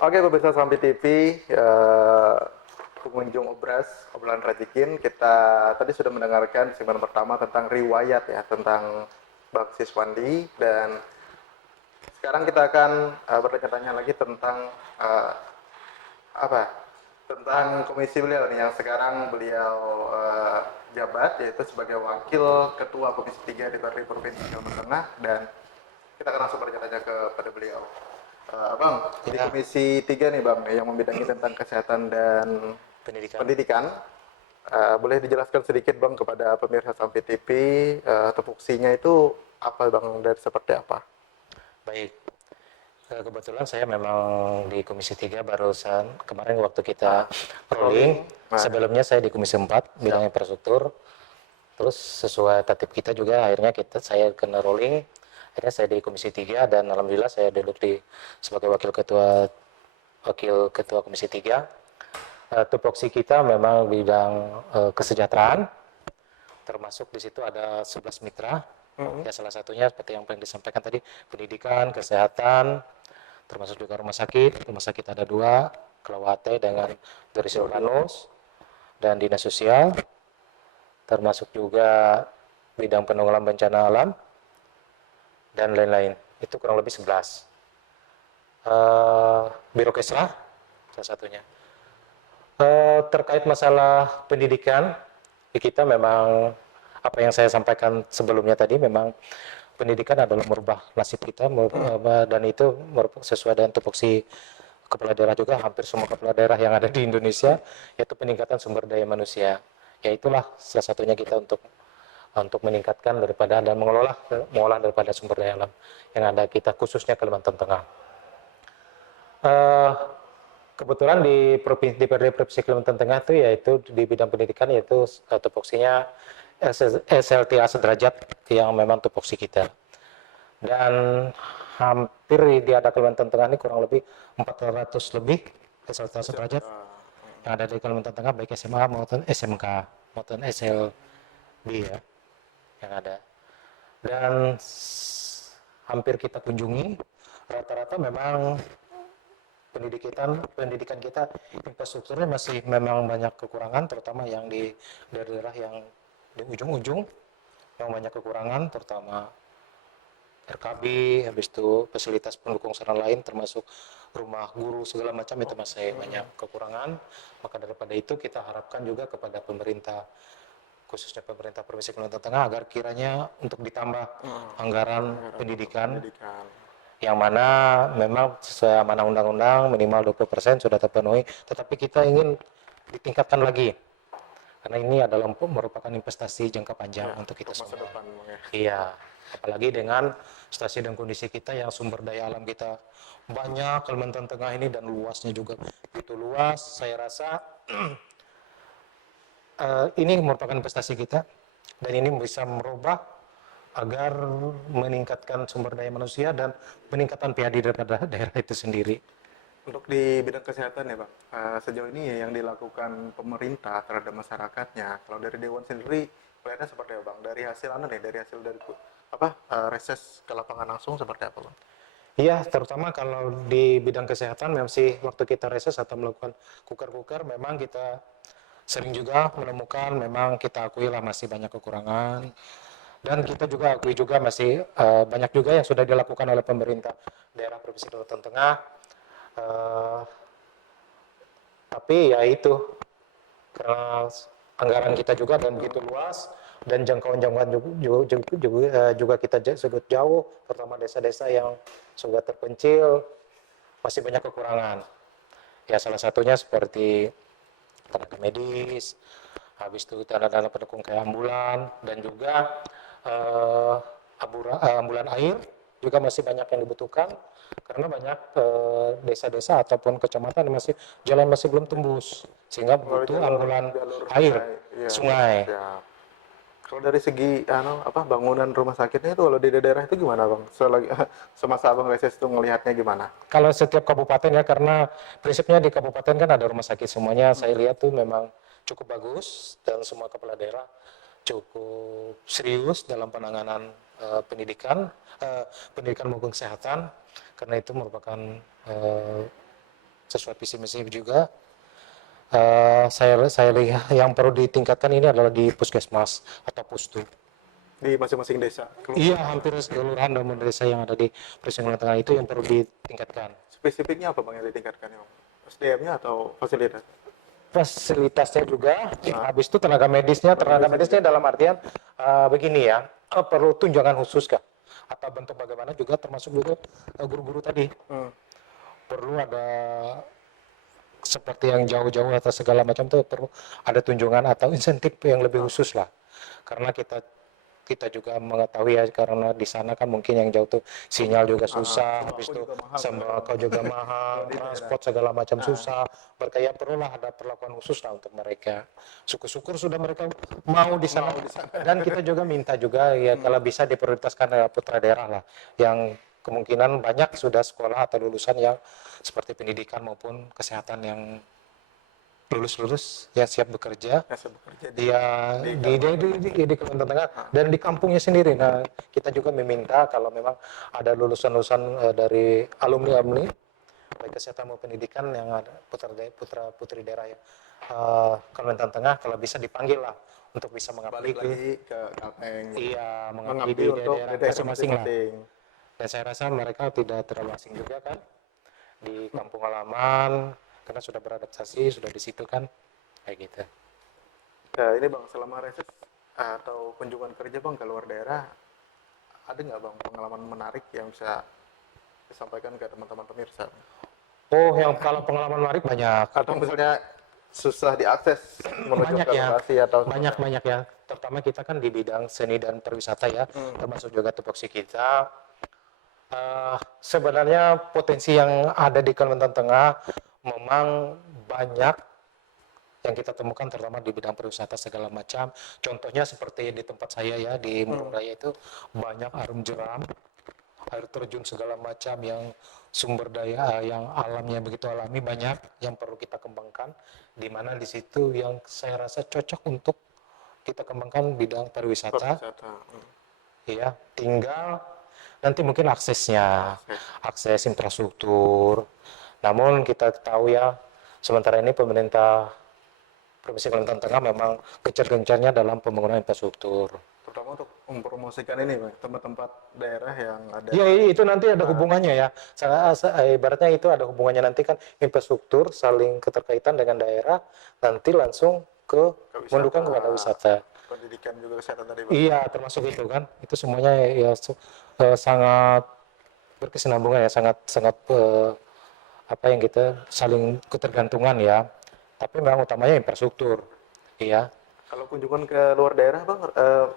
Oke, pemirsa Sampai TV, pengunjung obras, obrolan Rajikin, kita tadi sudah mendengarkan segmen pertama tentang riwayat ya, tentang Bang Siswandi, dan sekarang kita akan bertanya-tanya lagi tentang uh, apa? Tentang komisi beliau nih yang sekarang beliau jabat, yaitu sebagai Wakil Ketua Komisi 3 DPRD Provinsi Kalimantan Tengah, dan kita akan langsung bertanya-tanya kepada beliau. Bang, di Ya, Komisi 3 nih Bang, yang membidangi tentang kesehatan dan pendidikan. pendidikan. Boleh dijelaskan sedikit Bang kepada pemirsa Sampai TV, tupoksinya itu apa Bang, dan seperti apa? Baik. Kebetulan saya memang di Komisi 3 barusan kemarin waktu kita rolling. Rolling. Nah, Sebelumnya saya di Komisi 4 bidang siap. infrastruktur. Terus sesuai tatip kita juga akhirnya saya kena rolling. Akhirnya saya di Komisi 3 dan alhamdulillah saya duduk sebagai wakil ketua Komisi 3. Tupoksi kita memang bidang kesejahteraan. Termasuk di situ ada 11 mitra. Ya salah satunya seperti yang disampaikan tadi, pendidikan, kesehatan, termasuk juga rumah sakit ada 2, Kelawate dengan Doris Silvanus, dan dinas sosial, termasuk juga bidang penanggulangan bencana alam, dan lain-lain. Itu kurang lebih 11. Biro Kesra, salah satunya. Terkait masalah pendidikan, kita memang apa yang saya sampaikan sebelumnya tadi memang pendidikan adalah merubah nasib kita dan itu sesuai dengan tupoksi kepala daerah juga, hampir semua kepala daerah yang ada di Indonesia, yaitu peningkatan sumber daya manusia. Ya itulah salah satunya kita untuk meningkatkan daripada dan mengolah daripada sumber daya alam yang ada kita khususnya Kalimantan Tengah. Uh, Kebetulan di DPRD Provinsi Kalimantan Tengah itu yaitu di bidang pendidikan yaitu tupoksinya SLTA sederajat yang memang tupoksi kita. Dan hampir di ada Kalimantan Tengah ini kurang lebih 400 lebih SLTA sederajat yang ada di Kalimantan Tengah, baik SMA maupun SMK maupun SLB ya yang ada. Dan hampir kita kunjungi, rata-rata memang pendidikan kita infrastrukturnya masih memang banyak kekurangan, terutama yang di daerah-daerah yang di ujung-ujung yang banyak kekurangan, terutama RKB, habis itu fasilitas pendukung sarana lain termasuk rumah guru segala macam itu masih banyak kekurangan. Maka daripada itu kita harapkan juga kepada pemerintah, khususnya pemerintah Provinsi Kalimantan Tengah, agar kiranya untuk ditambah anggaran pendidikan yang mana memang sesuai amanah undang-undang minimal 20% sudah terpenuhi, tetapi kita ingin ditingkatkan lagi karena ini adalah merupakan investasi jangka panjang ya, untuk kita semua. Depan, ya. Iya, apalagi dengan situasi dan kondisi kita yang sumber daya alam kita banyak, Kalimantan Tengah ini, dan luasnya juga begitu luas. Saya rasa ini merupakan investasi kita dan ini bisa merubah agar meningkatkan sumber daya manusia dan peningkatan PAD daripada daerah itu sendiri. Untuk di bidang kesehatan ya Bang, sejauh ini ya yang dilakukan pemerintah terhadap masyarakatnya, kalau dari Dewan sendiri melihatnya seperti apa Bang? Dari hasil dari hasil dari reses ke lapangan langsung seperti apa Bang? Iya, terutama kalau di bidang kesehatan masih waktu kita reses atau melakukan kuker-kuker, memang kita sering juga menemukan memang kita akui lah masih banyak kekurangan. Dan kita juga akui juga masih banyak juga yang sudah dilakukan oleh pemerintah daerah Provinsi Kalimantan Tengah. Tapi ya itu, karena anggaran kita juga dan begitu luas, dan jangkauan-jangkauan juga kita sebut jauh, terutama desa-desa yang sudah terpencil, masih banyak kekurangan. Ya salah satunya seperti tenaga medis, habis itu dana-dana pendukung kayak ambulan, dan juga ambulan air juga masih banyak yang dibutuhkan karena banyak desa-desa ataupun kecamatan jalan masih belum tembus sehingga butuh ambulan air sungai. Siap. Kalau dari segi bangunan rumah sakitnya itu kalau di daerah itu gimana Bang? Semasa Abang reses itu ngelihatnya gimana? Kalau setiap kabupaten ya, karena prinsipnya di kabupaten kan ada rumah sakit semuanya, saya lihat tuh memang cukup bagus dan semua kepala daerah cukup serius dalam penanganan pendidikan maupun kesehatan, karena itu merupakan sesuai visi misi juga. Saya lihat yang perlu ditingkatkan ini adalah di puskesmas atau pustu. Di masing-masing desa. Iya, hampir kelurahan dan desa yang ada di Provinsi Kalimantan Tengah itu yang perlu ditingkatkan. Spesifiknya apa Bang yang ditingkatkan ya Bang? SDM-nya atau fasilitas? Fasilitasnya juga, habis itu tenaga medisnya dalam artian begini ya, perlu tunjangan khusus kah? Atau bentuk bagaimana juga termasuk juga guru-guru tadi. Perlu ada seperti yang jauh-jauh atau segala macam tuh perlu ada tunjangan atau insentif yang lebih khusus lah. Karena kita juga mengetahui ya, karena di sana kan mungkin yang jauh tuh sinyal juga susah, habis itu sembako juga mahal, transport segala macam susah. Berkaya perlulah ada perlakuan khusus lah untuk mereka. Syukur-syukur sudah mereka mau di sana. Dan kita juga minta juga ya kalau bisa diprioritaskan putra daerah lah yang kemungkinan banyak sudah sekolah atau lulusan yang seperti pendidikan maupun kesehatan yang lulus ya siap bekerja di Kalimantan Tengah dan di kampungnya sendiri. Nah, kita juga meminta kalau memang ada lulusan-lulusan dari alumni baik kesehatan maupun pendidikan yang ada putra putri daerah ya Kalimantan Tengah, kalau bisa dipanggil lah untuk bisa mengabdi lagi ke Kalteng. Iya, mengabdi di daerah masing-masing lah. Dan saya rasa mereka tidak terlalu asing juga kan di kampung halaman, karena sudah beradaptasi, sudah di situ kan, kayak gitu. Nah, ini Bang, selama reses atau kunjungan kerja Bang ke luar daerah, ada nggak Bang pengalaman menarik yang bisa disampaikan ke teman-teman pemirsa? Oh, yang kalau pengalaman menarik banyak. Atau misalnya susah diakses menuju Banyak ke ya, lokasi atau banyak ya. Terutama kita kan di bidang seni dan pariwisata ya, termasuk juga tupoksi kita. Sebenarnya potensi yang ada di Kalimantan Tengah memang banyak yang kita temukan, terutama di bidang pariwisata segala macam. Contohnya seperti di tempat saya ya di Murung Raya itu banyak arum jeram, air terjun segala macam yang sumber daya yang alamnya begitu alami, banyak yang perlu kita kembangkan. Di mana di situ yang saya rasa cocok untuk kita kembangkan bidang pariwisata. Iya, tinggal nanti mungkin aksesnya, akses infrastruktur. Namun kita tahu ya, sementara ini pemerintah Provinsi Kalimantan Tengah memang gencar-gencarnya dalam pembangunan infrastruktur. Terutama untuk mempromosikan ini Bang, tempat-tempat daerah yang ada. Ya, itu nanti ada hubungannya ya. Ibaratnya itu ada hubungannya nanti kan infrastruktur saling keterkaitan dengan daerah, nanti langsung ke mendukung kepada wisata. Pendidikan juga kesehatan tadi Bang. Iya, termasuk itu kan. Itu semuanya ya sangat berkesinambungan ya, sangat apa yang kita saling ketergantungan ya. Tapi memang utamanya infrastruktur. Iya. Kalau kunjungan ke luar daerah Bang,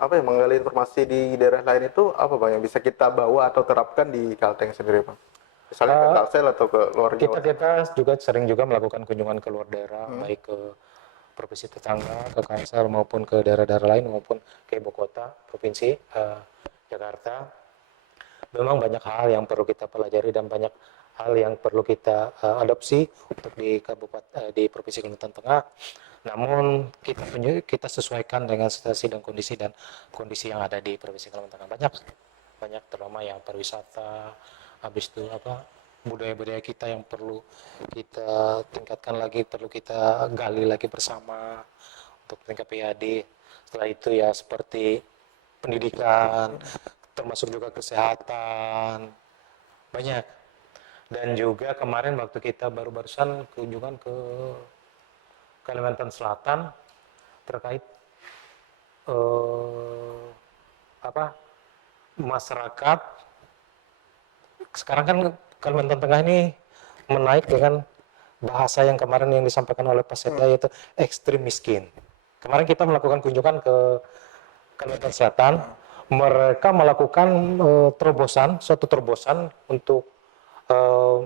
apa ya, menggali informasi di daerah lain itu apa Bang yang bisa kita bawa atau terapkan di Kalteng sendiri Bang? Misalnya ke Kalsel atau ke luar Jawa? Kita juga sering juga melakukan kunjungan ke luar daerah, baik ke provinsi tetangga, ke Kalsel maupun ke daerah-daerah lain maupun ke ibu kota provinsi Jakarta. Memang banyak hal yang perlu kita pelajari dan banyak hal yang perlu kita adopsi untuk di Provinsi Kalimantan Tengah. Namun kita sesuaikan dengan situasi dan kondisi yang ada di Provinsi Kalimantan Tengah. Banyak terutama yang pariwisata, habis itu budaya-budaya kita yang perlu kita tingkatkan lagi, perlu kita gali lagi bersama untuk tingkat PAD. Setelah itu ya seperti pendidikan, termasuk juga kesehatan, banyak. Dan juga kemarin waktu kita barusan kunjungan ke Kalimantan Selatan terkait masyarakat. Sekarang kan Kalimantan Tengah ini menaik dengan bahasa yang kemarin yang disampaikan oleh Pak Setda, yaitu ekstrim miskin. Kemarin kita melakukan kunjungan ke Kalimantan Selatan, mereka melakukan suatu terobosan untuk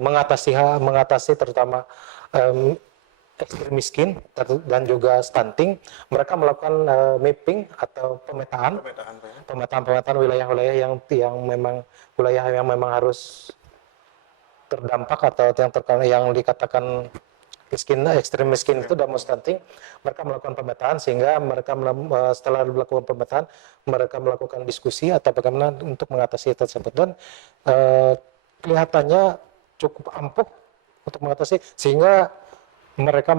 mengatasi terutama ekstrim miskin dan juga stunting. Mereka melakukan mapping atau pemetaan wilayah-wilayah yang memang harus terdampak atau yang dikatakan ekstrim miskin itu dan stunting. Mereka melakukan pemetaan, sehingga mereka setelah melakukan pemetaan mereka melakukan diskusi atau bagaimana untuk mengatasi tersebut, dan kelihatannya cukup ampuh untuk mengatasi, sehingga mereka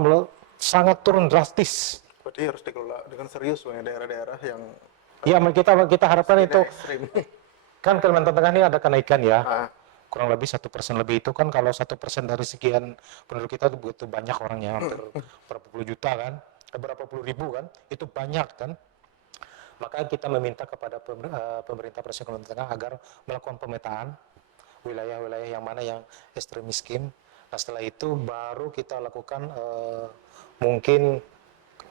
sangat turun drastis. Berarti harus dikelola dengan serius Bang, ya, daerah-daerah yang Ya, kita harapkan itu ekstrim. kan Kalimantan Tengah ini ada kenaikan ya, Ah, kurang lebih 1% lebih. Itu kan kalau 1% dari sekian penduduk kita itu begitu banyak orangnya, hampir berapa puluh juta kan, berapa puluh ribu kan, itu banyak kan. Maka kita meminta kepada pemerintah Provinsi Kalimantan Tengah agar melakukan pemetaan wilayah-wilayah yang mana yang ekstrem miskin. Nah, setelah itu baru kita lakukan mungkin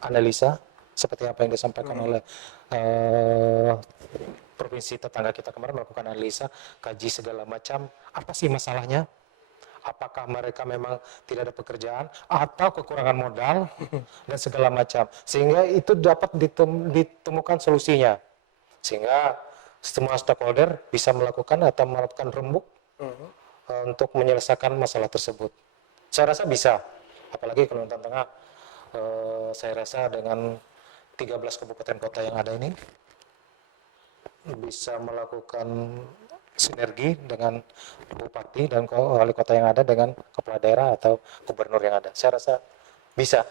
analisa seperti apa yang disampaikan oleh provinsi tetangga kita kemarin, melakukan analisa, kaji segala macam, apa sih masalahnya, apakah mereka memang tidak ada pekerjaan atau kekurangan modal dan segala macam, sehingga itu dapat ditemukan solusinya, sehingga semua stakeholder bisa melakukan atau melakukan rembuk untuk menyelesaikan masalah tersebut. Saya rasa bisa, apalagi Kalimantan Tengah, saya rasa dengan 13 kabupaten kota yang ada ini bisa melakukan sinergi dengan bupati dan wali kota yang ada dengan kepala daerah atau gubernur yang ada. Saya rasa bisa.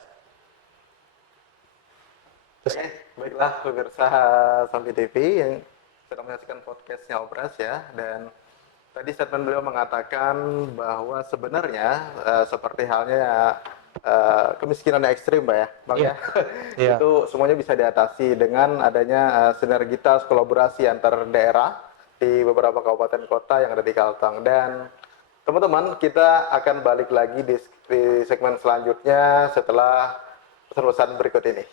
Oke, baiklah pemirsa Sampi TV yang sedang menyaksikan podcastnya Obras ya, dan tadi statement beliau mengatakan bahwa sebenarnya seperti halnya kemiskinan ekstrim, Mbak ya, Bang Iya. ya, Iya. itu semuanya bisa diatasi dengan adanya sinergitas kolaborasi antar daerah di beberapa kabupaten kota yang ada di Kalteng. Dan teman-teman, kita akan balik lagi di segmen selanjutnya setelah pesan-pesan berikut ini.